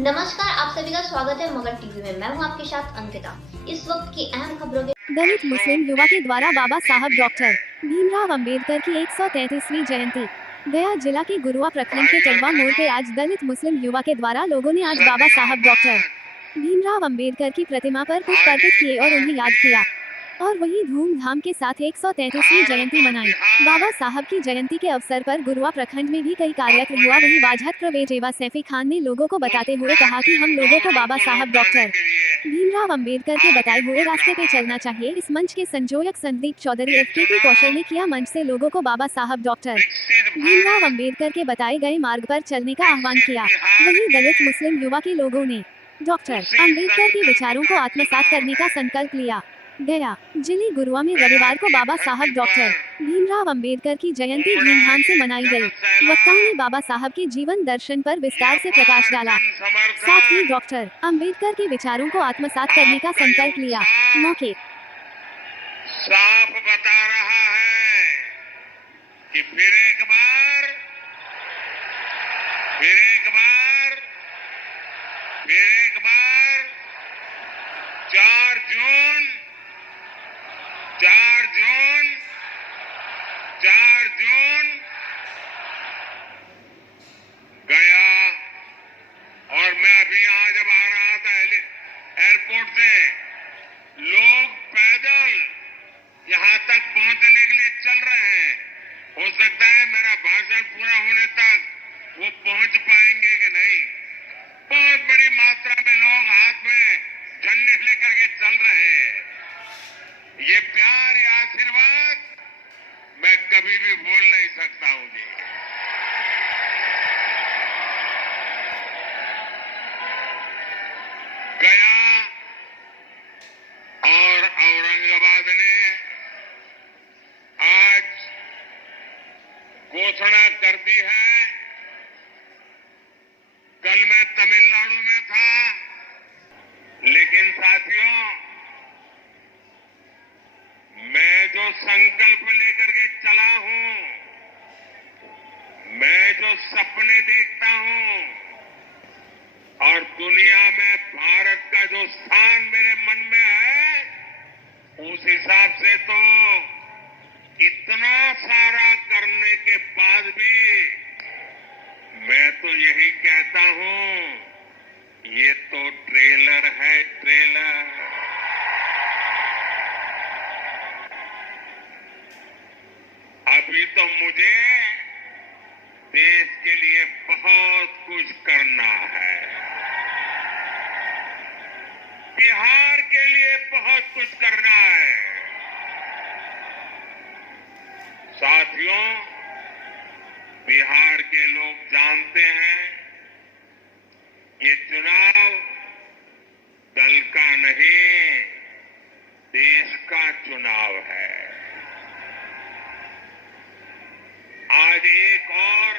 नमस्कार, आप सभी का स्वागत है मगध टीवी में। मैं हूं आपके साथ अंकिता। इस वक्त की अहम खबरों के दलित मुस्लिम युवा के द्वारा बाबा साहब डॉक्टर भीमराव अंबेडकर की 133वीं जयंती। गया जिला के गुरुआ प्रखंड के टडवा मोड़ पे आज दलित मुस्लिम युवा के द्वारा लोगों ने आज बाबा साहब डॉक्टर भीमराव अंबेडकर की प्रतिमा पर पुष्प अर्पित किए और उन्हें याद किया और वही धूमधाम के साथ 133वीं जयंती मनाई। बाबा साहब की जयंती के अवसर पर गुरुआ प्रखंड में भी कई कार्यक्रम हुआ। वहीं वाजहत प्रवेश एवं सैफी खान ने लोगों को बताते हुए कहा कि हम लोगों को बाबा साहब डॉक्टर भीमराव अंबेडकर के बताए हुए रास्ते पे चलना चाहिए। इस मंच के संयोजक संदीप चौधरी एफकेपी कौशल ने किया मंच से लोगों को बाबा साहब डॉक्टर भीमराव अंबेडकर के बताए गए मार्ग पर चलने का आह्वान किया। वहीं दलित मुस्लिम युवा के लोगों ने डॉक्टर अंबेडकर के विचारों को आत्मसात करने का संकल्प लिया। गया जिले गुरुआ में रविवार को बाबा साहब डॉक्टर भीमराव अंबेडकर की जयंती धूमधाम से मनाई गई। वक्ताओं ने बाबा साहब के जीवन दर्शन पर विस्तार से प्रकाश डाला। साथ ही डॉक्टर अंबेडकर के विचारों को आत्मसात करने का संकल्प लिया। मौके साफ बता रहा है कि फिर एक बार 4 जून गया। और मैं अभी यहाँ जब आ रहा था एयरपोर्ट से, लोग पैदल यहाँ तक पहुंचने के लिए चल रहे हैं। हो सकता है मेरा भाषण पूरा होने तक वो पहुंच पाएंगे कि नहीं। बहुत बड़ी मात्रा में लोग हाथ में झंडे लेकर के चल रहे हैं। ये प्यार, ये आशीर्वाद मैं कभी भी भूल नहीं सकता हूं जी। गया और औरंगाबाद ने आज घोषणा कर दी है। कल मैं तमिलनाडु में था, लेकिन साथियों, मैं जो संकल्प लेकर के चला हूं, मैं जो सपने देखता हूं और दुनिया में भारत का जो स्थान मेरे मन में है, उस हिसाब से तो इतना सारा करने के बाद भी मैं तो यही कहता हूं, ये तो ट्रेलर है, ट्रेलर। अभी तो मुझे देश के लिए बहुत कुछ करना है, बिहार के लिए बहुत कुछ करना है। साथियों, बिहार के लोग जानते हैं, ये चुनाव दल का नहीं, देश का चुनाव है। आज एक और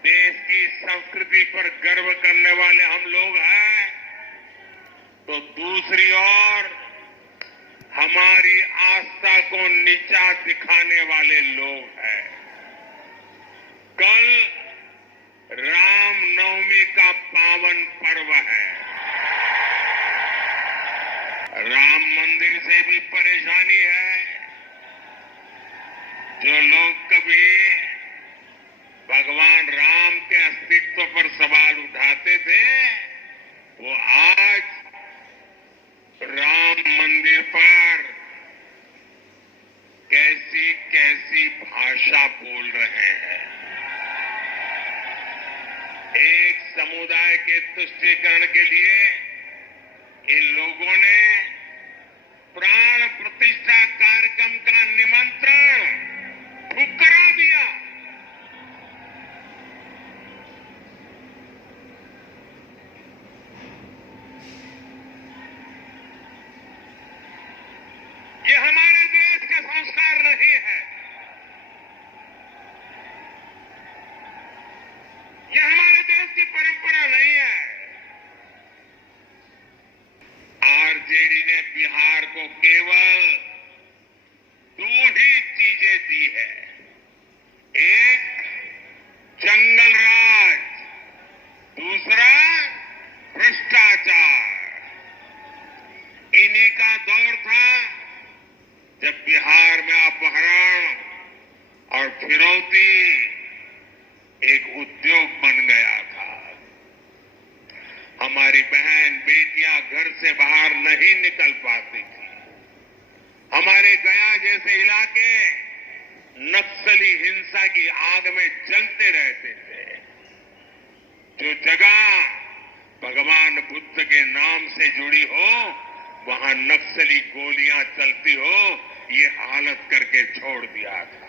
देश की संस्कृति पर गर्व करने वाले हम लोग हैं, तो दूसरी ओर हमारी आस्था को नीचा दिखाने वाले लोग हैं। कल रामनवमी का पावन पर्व है। राम मंदिर से भी परेशानी है। जो लोग कभी भगवान राम के अस्तित्व पर सवाल उठाते थे, वो आज राम मंदिर पर कैसी कैसी भाषा बोल रहे हैं। एक समुदाय के तुष्टीकरण के लिए इन लोगों ने प्राण प्रतिष्ठा कार्यक्रम का निमंत्रण ठुकरा दिया। ये हमारे देश का संस्कार नहीं है, ये हमारे देश की परंपरा नहीं है। आरजेडी ने बिहार को केवल 2 ही चीजें दी है। एक, जंगल राज, दूसरा हमारी बहन बेटियां घर से बाहर नहीं निकल पाती थी। हमारे गया जैसे इलाके नक्सली हिंसा की आग में जलते रहते थे। जो जगह भगवान बुद्ध के नाम से जुड़ी हो वहां नक्सली गोलियां चलती हो, ये हालत करके छोड़ दिया था।